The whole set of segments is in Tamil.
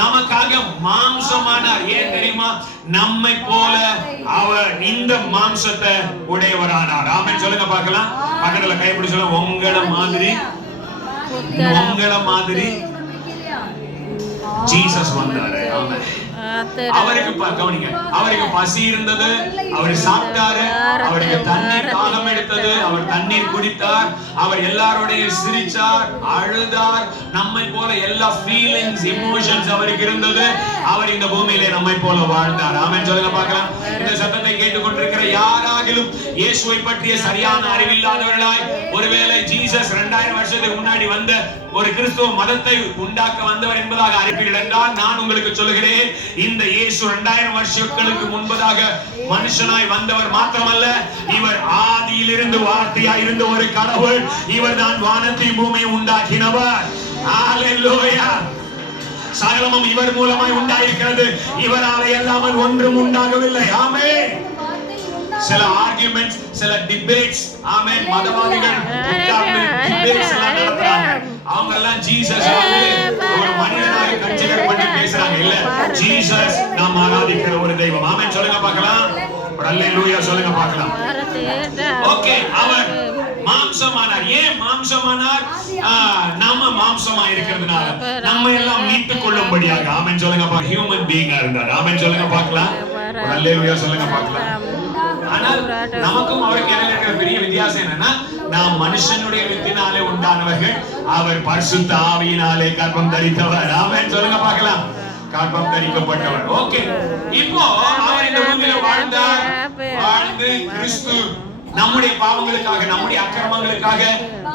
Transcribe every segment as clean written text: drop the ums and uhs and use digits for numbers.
நமக்காக மாம்சமானார். ஏன் தெரியுமா? நம்மை போல அவர் இந்த மாம்சத்தை உடையவரானார். ஆமென் சொல்லுங்க பார்க்கலாம். பக்கத்துல கைப்பிடி சொல்லுங்க, உங்கள மாதிரி ஜீசஸ் வந்தாரு. ஆமென். அவருக்கு கவனிங்க, அவருக்கு பசி இருந்தது, அவர் சாப்பிட்டாரு, அவருக்கு தண்ணீர் தாகம் எடுத்தது, அவர் தண்ணீர் குடித்தார், அவர் எல்லாரோடைய சிரிச்சார், அழுதார். நம்மை போல எல்லா ஃபீலிங்ஸ், எமோஷன்ஸ் அவருக்கு இருந்தது. அவர் இந்த பூமியிலே நம்மை போல வாழ்ந்தார். ஆமென் சொல்லுங்க பார்க்கலாம். இந்த சத்தத்தை கேட்டுக்கொண்டிருக்கிற யாராகிலும் இயேசுவை பற்றிய சரியான அறிவில்லாதவர்களாய், ஒருவேளை ஜீசஸ் 2000 வருஷத்துக்கு முன்னாடி வந்த ஒரு கிறிஸ்துவ மதத்தை உண்டாக்க வந்தவர் என்பதாக அறிவிப்பீர்கள் என்றால், நான் உங்களுக்கு சொல்லுகிறேன், இந்த இயேசு 2000 வருஷங்களுக்கு முன்பதாக மனுஷனாய் வந்தவர் மாத்திரமல்ல, இவர் ஆதியிலிருந்து வார்த்தையாய் இருந்த ஒரு கடவுள். இவர் தான் வானத்தையும் பூமியை உண்டாக்கினவர். ஹalleluya. சகலமும் இவர் மூலமாய் உண்டாயிருக்கிறது. இவராலே எல்லாமல் ஒன்றும் உண்டாகவில்லை. ஆமென். சில ஆர்குமெண்ட்ஸ், சில டிபேட்ஸ், ஆமென், மதவாதிகள் உட்கார்ந்து டிபேட்ஸ் எல்லாம் நடத்துறாங்க. அவங்க எல்லாம் ஜீசஸ் ஒரு மனிதனாக கன்சிடர் பண்ணி பேசுறாங்க. இல்ல, ஜீசஸ் நாம் ஆராதிக்கிற ஒரு தெய்வம். ஆமென் சொல்லுங்க பார்க்கலாம். ஹalleluya சொல்லுங்க பார்க்கலாம். ஓகே, அவர் மாம்சமானார். ஏன் மாம்சமானார்? நாம மாம்சமா இருக்கிறதுனால நம்ம எல்லாம் மீட்டுக் கொள்ளும்படியாக. ஆமென் சொல்லுங்க பார்க்கலாம். ஹியூமன் பீயிங்கா இருந்தார். ஆமென் சொல்லுங்க பார்க்கலாம். ஹalleluya சொல்லுங்க பார்க்கலாம். ஆனால் நமக்கும் அவருக்கு இடையில இருக்கிற பெரிய வித்தியாசம் என்னன்னா, நாம் மனுஷனுடைய வித்தினாலே உண்டானவர்கள், அவர் பரிசுத்த ஆவியினாலே கர்ப்பம் தரித்தவர். ஆமென் சொல்லுங்க பார்க்கலாம். கர்ப்பம் தரிக்கப்பட்டவர். ஓகே, இப்போ அவர் இந்த பூமியில வாழ்ந்து கிறிஸ்து நம்முடைய பாவங்களுக்காக, நம்முடைய அக்கிரமங்களுக்காக,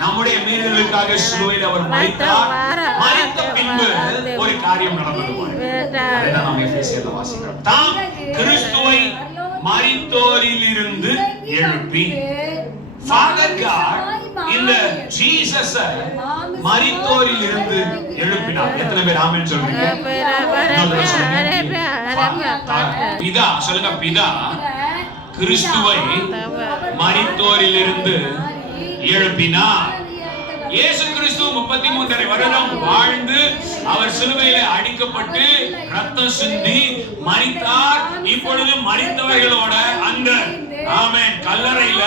நம்முடைய மீறல்களுக்காக சிலுவையில் அவர் மரித்தார். மரித்த பின்பு ஒரு காரியம் நடந்தது. அதைதான் நாம் எபேசியர்ல வாசிக்கிறோம். தாம் கிறிஸ்துவை மரித்தோரில் இருந்து எழுப்பி, Father God இந்த ஜீசஸ மரித்தோரில் இருந்து எழுப்பினார். எத்தனை பேர் ஆமென் சொல்றீங்க? பிதா சொல்லுங்க, பிதா கிறிஸ்துவை மரித்தோரில் இருந்து எழுப்பினார். இயேசு கிறிஸ்து 33 வருடம் வாழ்ந்து, அவர் சிலுவையிலே அடிக்கப்பட்டு ரத்தம் சிந்தி மரித்தார். இப்பொழுது மரித்தவர்களோட அந்த ஆமென் கல்லறையில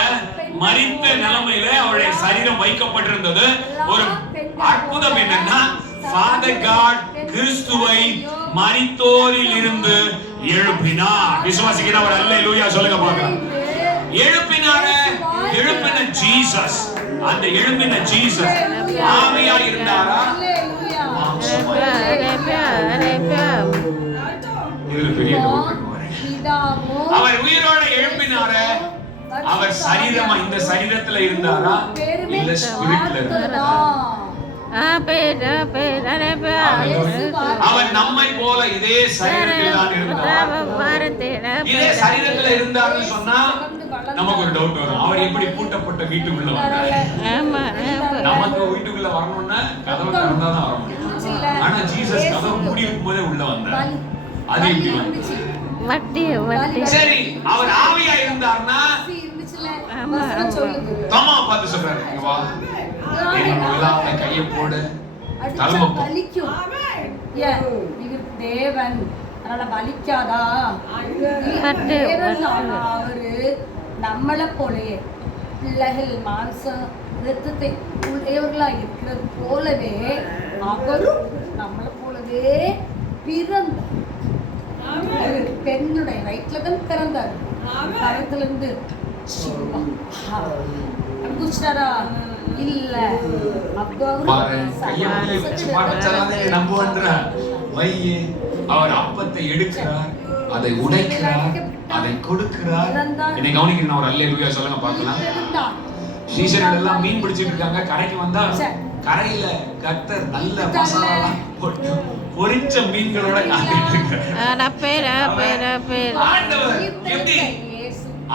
மரித்த நிலைமையில அவருடைய சரீரம் வைக்கப்பட்டிருந்தது. ஒரு அற்புதம் என்னன்னா, ஃபாதர் காட் கிறிஸ்துவை மரித்தோரில் இருந்து எழுப்பினார். விசுவாசிக்கிறவர் அல்லேலூயா சொல்லுங்க பார்க்கலாம். எழுப்பின ஜீசஸ், அந்த எழுப்பின ஜீசஸ் ஆவியா இருந்தாரா? அவர் உயிரோட எழுப்பினார? அவர் சரீரமா இந்த சரீரத்துல இருந்தாரா? இல்ல ஸ்பிரிட்ல இருந்தாரா? அவர் நம்மை போல இதே சரீரத்தில் தான் இருந்தார். இதே சரீரத்துல இருந்தாருன்னு சொன்னா நமக்கு ஒரு டவுட் வரும். அவர் எப்படி பூட்டப்பட்ட வீட்டுக்குள்ள வந்தார்? நமக்கு வீட்டுக்குள்ள வரணும்னா கதவு திறந்தாதான் வர முடியும். ஆனா ஜீசஸ் கதவு மூடி இருக்கும்போதே உள்ள வந்தார். அது எப்படி வந்துச்சு? சரி, அவர் ஆவியா இருந்தார்னா தோமா பார்த்து சொல்றாரு, வா என்னோட கையை போடு, தலம பலிக்கும். தேவன் அதனால பலிக்காதா? அவரு நம்மளை போலயே பிள்ளைகள் மாம்சம் இரத்தத்தை உடையவர்களா இருக்கிறது போலவே அவரும் நம்மளை போலவே பிறந்தார். பெண்ணுடைய வயிற்றுல தான் பிறந்தார். கரத்துல இருந்து குடிச்சிட்டாரா? இல்ல. அவர் அப்பத்தை எடுக்கிறார், அதை உடைக்கிறார், அதை கொடுக்கிறார். என்னை கவனிக்கணும். அவர் அல்லேலூயா சொல்லுங்க பார்க்கலாம். சீசர்கள் எல்லாம் மீன் பிடிச்சிட்டு இருக்காங்க. கரைக்கு வந்தா கரையில கர்த்தர் நல்ல மசாலா போட்டு பொரிச்ச மீன்களோட காத்துட்டு இருக்காரு. ஆண்டவர் எப்படி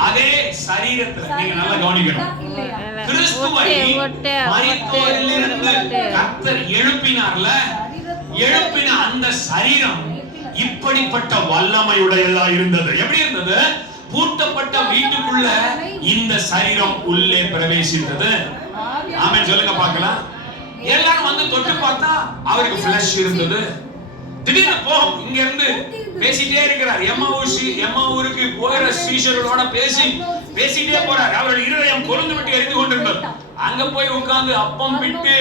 அதே சரீரத்துல, நீங்க நல்லா கவனிக்கணும், கிறிஸ்துவை மரித்தோரிலிருந்து கர்த்தர் எழுப்பினார்ல, எழுப்பின அந்த சரீரம் இப்படிப்பட்ட வல்லமையுடையதா இருந்தது. எப்படி இருந்தது? பூட்டப்பட்ட வீட்டுக்குள்ள இந்த சரீரம் உள்ளே பிரவேசித்தது. ஆமென் சொல்லுங்க பார்க்கலாம். எல்லாரும் வந்து தொட்டு பார்த்தா அவருக்கு ஃப்ளஷ் இருந்தது, திடீர்னு போகும். இங்க இருந்து பேசிட்டே இருக்கிறார். எம்மாவூருக்கு போகிற சீஷர்களோட பேசிட்டே போறார். அவர்கள் இருதயம் கொழுந்து விட்டு எரிந்து கொண்டிருந்தது. அங்க போய் உட்கார்ந்து அப்பம் விட்டு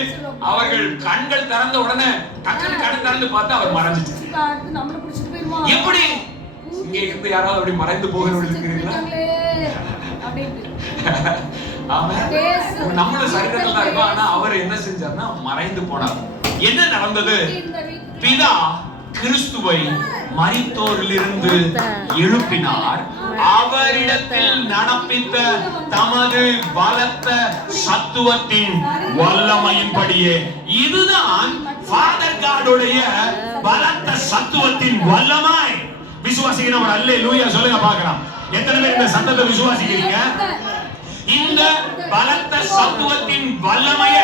அவர்கள் கண்கள் திறந்த உடனே டக்குன்னு கண் திறந்து பார்த்தா அவர் மறைஞ்சிச்சு. எப்படி இங்க இருந்து யாராவது அப்படி மறைந்து போகிறவர்கள் இருக்கிறீங்களா? நம்மள சரீரத்துல தான் இருக்கும். ஆனா அவர் என்ன செஞ்சார்னா மறைந்து போனார். என்ன நடந்தது? பிதா கிறிஸ்துவை மரித்தோரிலிருந்து எழுப்பினார். அவரிடத்தில் நடப்பித்த தமது பலத்த சத்துவத்தின் வல்லமையின்படியே. இதுதான் ஃபாதர் காடுடைய பலத்த சத்துவத்தின் வல்லமை. விசுவாசிக்கிறோம். அல்லேலூயா சொல்லுங்க பார்க்கலாம். எத்தனை பேர் இந்த சத்தத்தை விசுவாசிக்கிறீங்க? இந்த பலத்த சத்துவத்தின் வல்லமைய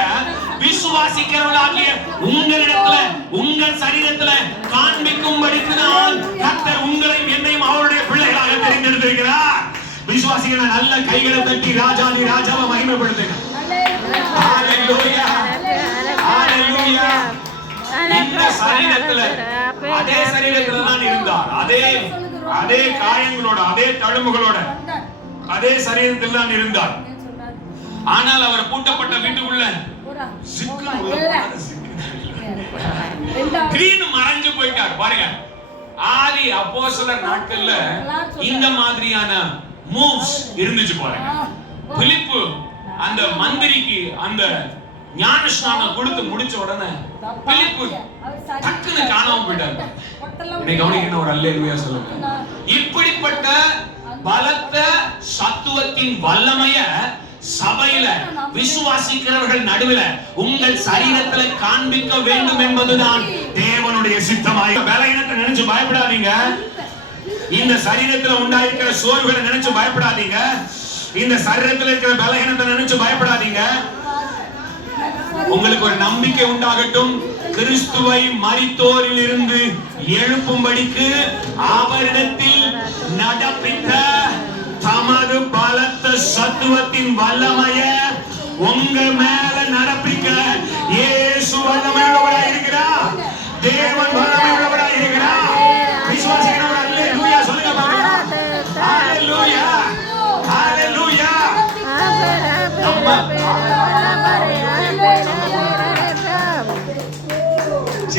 விசுவாசிக்கிறவர்களாகிய உங்களிடத்துல, உங்கள் சரீரத்துல காண்பிக்கும்படிக்கு தான் கர்த்தர் உங்களையும் என்னையும் அவருடைய பிள்ளைகளாக தெரிந்தெடுத்திருக்கிறார். விசுவாசிக்கிற நல்ல கைகளை தட்டி ராஜாதி ராஜாவை மகிமைப்படுத்துங்க. ஹalleluya, ஹalleluya. இந்த சரீரத்துல அதே சரீரத்துல தான் இருந்தார். அதே காயங்களோட, அதே தழும்புகளோட, அதே சரீரத்தில் தான் இருந்தார். ஆனால் அவர் பூட்டப்பட்ட வீட்டுக்குள்ள திடீர்னு மறைஞ்சு போயிட்டார். பாருங்க, ஆதி அப்போஸ்தலர் நாட்கள்ல இந்த மாதிரியான மூவ்ஸ் இருந்துச்சு. பாருங்க, பிலிப்பு அந்த மந்திரிக்கு அந்த ஞானஸ்நானம் கொடுத்து முடிச்ச உடனே பிலிப்பு டக்குன்னு காணாம போயிட்டார். இன்னைக்கு கவனிக்கணும். ஒரு அல்லேலூயா சொல்லுங்க. இப்படிப்பட்ட பலத்த சத்துவத்தின் வல்லமைய சபையில விசுவாசிக்கிறவர்கள் நடுவில் உங்கள் சரீரத்துல காண்பிக்க வேண்டும் என்பதுதான் தேவனுடைய சித்தமாய். பலவீனத்தை நினைச்சு பயப்படாதீங்க. இந்த சரீரத்துல உண்டாயிருக்கிற சோர்வுகளை நினைச்சு பயப்படாதீங்க. இந்த சரீரத்துல இருக்கிற பலவீனத்தை நினைச்சு பயப்படாதீங்க. உங்களுக்கு ஒரு நம்பிக்கை உண்டாகட்டும். கிறிஸ்துவை மரித்தோரில் இருந்து எழுப்பும்படிக்கு அவரிடத்தில் நடப்பித்த தமது பலத்த சத்துவத்தின் வல்லமைய உங்க மேல நடப்பிக்க